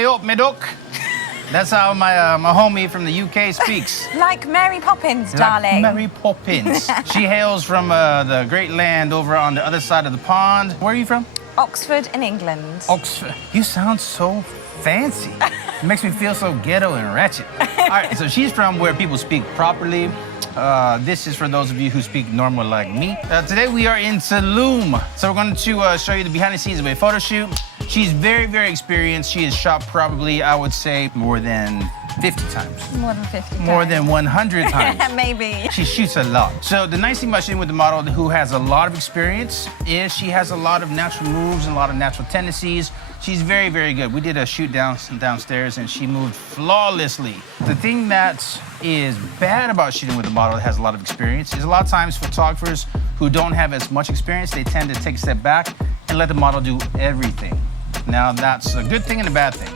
May up, Medok. That's how my homie from the UK speaks. Like Mary Poppins, darling. Like Mary Poppins. She hails from the great land over on the other side of the pond. Where are you from? Oxford in England. Oxford. You sound so fancy. It makes me feel so ghetto and ratchet. All right, so she's from where people speak properly. This is for those of you who speak normal like me. Today we are in Tulum. So we're going to show you the behind the scenes of a photo shoot. She's very, very experienced. She has shot probably, I would say, more than 50 times. More than 50 times. More than 100 times. Maybe. She shoots a lot. So the nice thing about shooting with the model who has a lot of experience is she has a lot of natural moves and a lot of natural tendencies. She's very, very good. We did a shoot downstairs and she moved flawlessly. The thing that is bad about shooting with a model that has a lot of experience is a lot of times photographers who don't have as much experience, they tend to take a step back and let the model do everything. Now that's a good thing and a bad thing.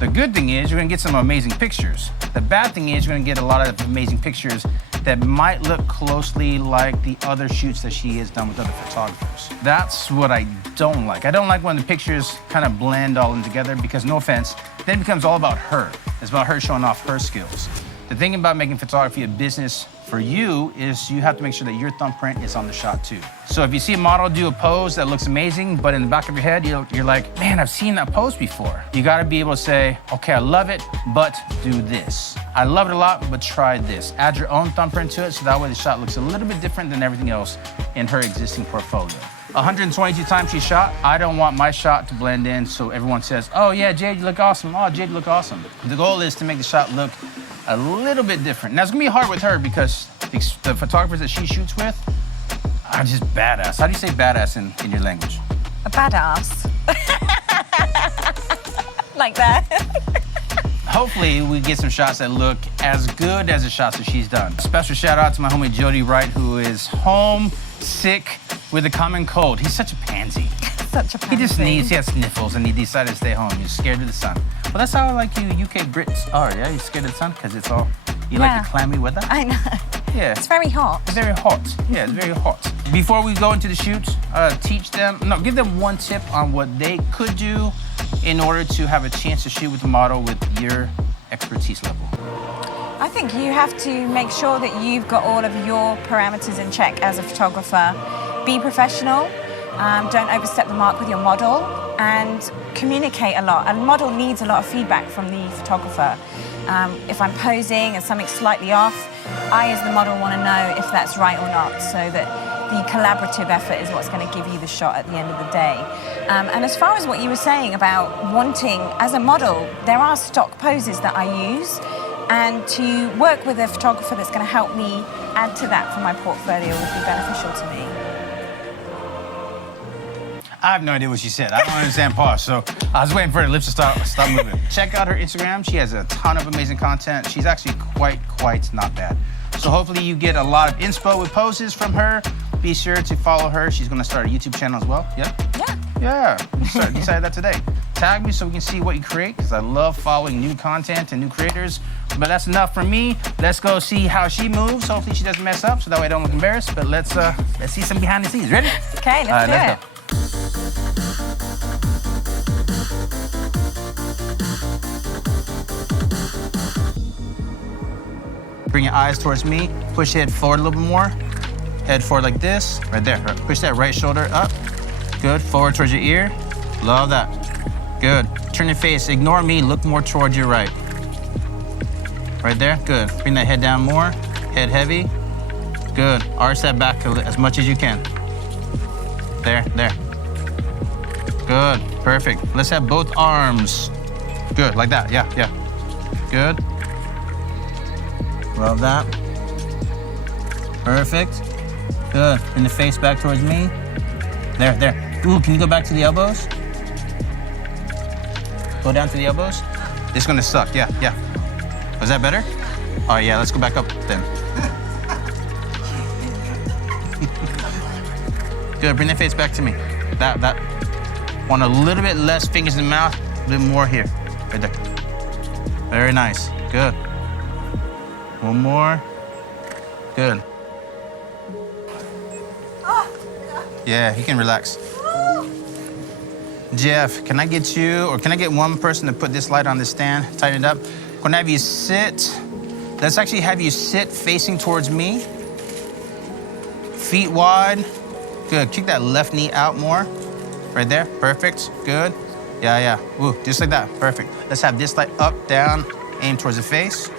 The good thing is you're gonna get some amazing pictures. The bad thing is you're gonna get a lot of amazing pictures that might look closely like the other shoots that she has done with other photographers. That's what I don't like. I don't like when the pictures kind of blend all in together because, no offense, then it becomes all about her. It's about her showing off her skills. The thing about making photography a business for you is you have to make sure that your thumbprint is on the shot too. So if you see a model do a pose that looks amazing, but in the back of your head, you're like, man, I've seen that pose before. You gotta be able to say, okay, I love it, but do this. I love it a lot, but try this. Add your own thumbprint to it so that way the shot looks a little bit different than everything else in her existing portfolio. 122 times she shot. I don't want my shot to blend in so everyone says, oh yeah, Jade, you look awesome. Oh, Jade, you look awesome. The goal is to make the shot look a little bit different. Now, it's gonna be hard with her because the photographers that she shoots with are just badass. How do you say badass in your language? A badass. Like that. Hopefully, we get some shots that look as good as the shots that she's done. Special shout out to my homie Jody Wright, who is home sick with a common cold. He's such a pansy. Such a pansy. He has sniffles and he decided to stay home. He's scared of the sun. Well, that's how like you UK Brits are, yeah? You're scared of the sun because it's all, you like the clammy weather? I know. Yeah. It's very hot. It's very hot. Yeah, it's very hot. Before we go into the shoot, give them one tip on what they could do in order to have a chance to shoot with the model with your expertise level. I think you have to make sure that you've got all of your parameters in check as a photographer. Be professional. Don't overstep the mark with your model and communicate a lot. A model needs a lot of feedback from the photographer. If I'm posing and something's slightly off, I as the model want to know if that's right or not so that the collaborative effort is what's going to give you the shot at the end of the day. And as far as what you were saying about wanting, as a model, there are stock poses that I use, and to work with a photographer that's going to help me add to that for my portfolio would be beneficial to me. I have no idea what she said. I don't understand pause, so I was waiting for her lips to stop moving. Check out her Instagram. She has a ton of amazing content. She's actually quite not bad. So hopefully you get a lot of inspo with poses from her. Be sure to follow her. She's gonna start a YouTube channel as well. Yeah? Yeah. Decided that today. Tag me so we can see what you create, because I love following new content and new creators. But that's enough for me. Let's go see how she moves. Hopefully she doesn't mess up, so that way I don't look embarrassed. But let's see some behind the scenes. Ready? Okay, let's do it. Go. Bring your eyes towards me. Push your head forward a little bit more. Head forward like this, right there. Push that right shoulder up. Good, forward towards your ear. Love that. Good. Turn your face, ignore me, look more towards your right. Right there, good. Bring that head down more. Head heavy. Good. Arch that back as much as you can. There. Good, perfect. Let's have both arms. Good, like that, yeah. Good. Love that. Perfect. Good. Bring the face back towards me. There. Ooh, can you go back to the elbows? Go down to the elbows. This is gonna suck, yeah. Was that better? All right, yeah, let's go back up then. Good, bring the face back to me. That. Want a little bit less fingers in the mouth, a little more here. Right there. Very nice, good. One more. Good. Yeah, you can relax. Jeff, can I get you, or can I get one person to put this light on this stand, tighten it up? I'm gonna have you sit. Let's actually have you sit facing towards me. Feet wide. Good. Kick that left knee out more. Right there. Perfect. Good. Yeah. Ooh, just like that. Perfect. Let's have this light up, down, aim towards the face.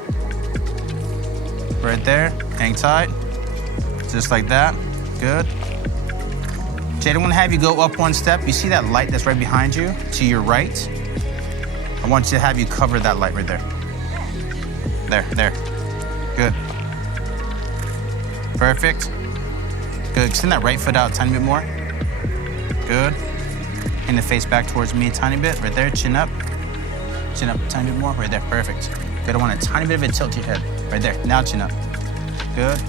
Right there. Hang tight. Just like that. Good. Jade, I want to have you go up one step. You see that light that's right behind you, to your right? I want you to have you cover that light right there. There. Good. Perfect. Good. Extend that right foot out a tiny bit more. Good. And the face back towards me a tiny bit. Right there. Chin up. Chin up a tiny bit more. Right there. Perfect. Good. I want a tiny bit of a tilt to your head. Right there. Now chin up. Good.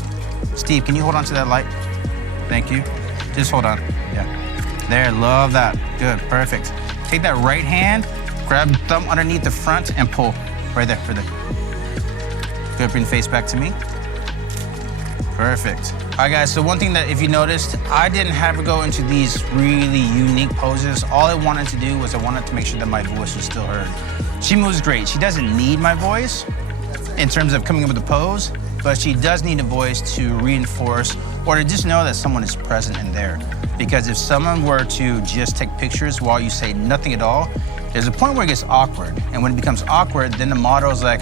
Steve, can you hold on to that light? Thank you. Just hold on. Yeah. There. Love that. Good. Perfect. Take that right hand, grab the thumb underneath the front, and pull. Right there. Good. Bring the face back to me. Perfect. All right, guys, so one thing that if you noticed, I didn't have her go into these really unique poses. All I wanted to do was I wanted to make sure that my voice was still heard. She moves great. She doesn't need my voice in terms of coming up with a pose, but she does need a voice to reinforce or to just know that someone is present and there. Because if someone were to just take pictures while you say nothing at all, there's a point where it gets awkward. And when it becomes awkward, then the model's like,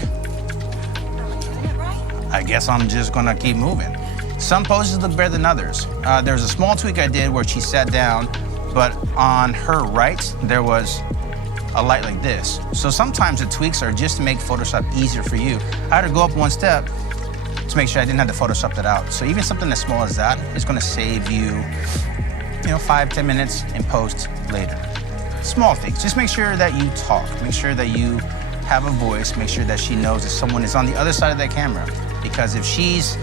I guess I'm just gonna keep moving. Some poses look better than others. There's a small tweak I did where she sat down, but on her right, there was a light like this. So sometimes the tweaks are just to make Photoshop easier for you. I had to go up one step to make sure I didn't have to Photoshop that out. So even something as small as that is gonna save you, 5-10 minutes in post later. Small things, just make sure that you talk. Make sure that you have a voice. Make sure that she knows that someone is on the other side of that camera. Because if she's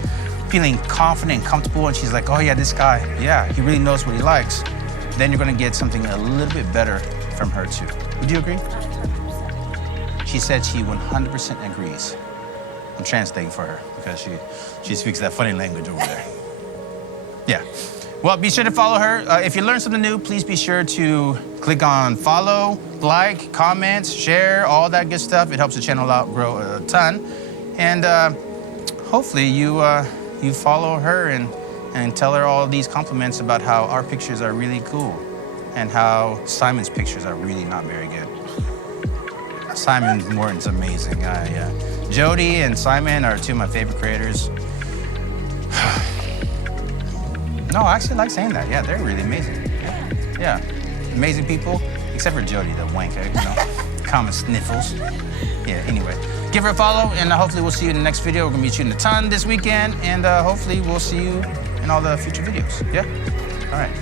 feeling confident and comfortable and she's like, oh yeah, this guy, yeah, he really knows what he likes, then you're gonna get something a little bit better from her too. Would you agree? 100%. She said she 100% agrees. I'm translating for her because she speaks that funny language over there. Yeah. Well, be sure to follow her. If you learned something new, please be sure to click on follow, like, comment, share, all that good stuff. It helps the channel out grow a ton. And hopefully you follow her and tell her all these compliments about how our pictures are really cool and how Simon's pictures are really not very good. Simon Morton's amazing. Jody and Simon are two of my favorite creators. No, I actually like saying that. Yeah, they're really amazing. Yeah. Amazing people, except for Jody, the wanker, common sniffles. Yeah, anyway. Give her a follow, and hopefully we'll see you in the next video. We're gonna be shooting a ton this weekend, and hopefully we'll see you in all the future videos. Yeah? All right.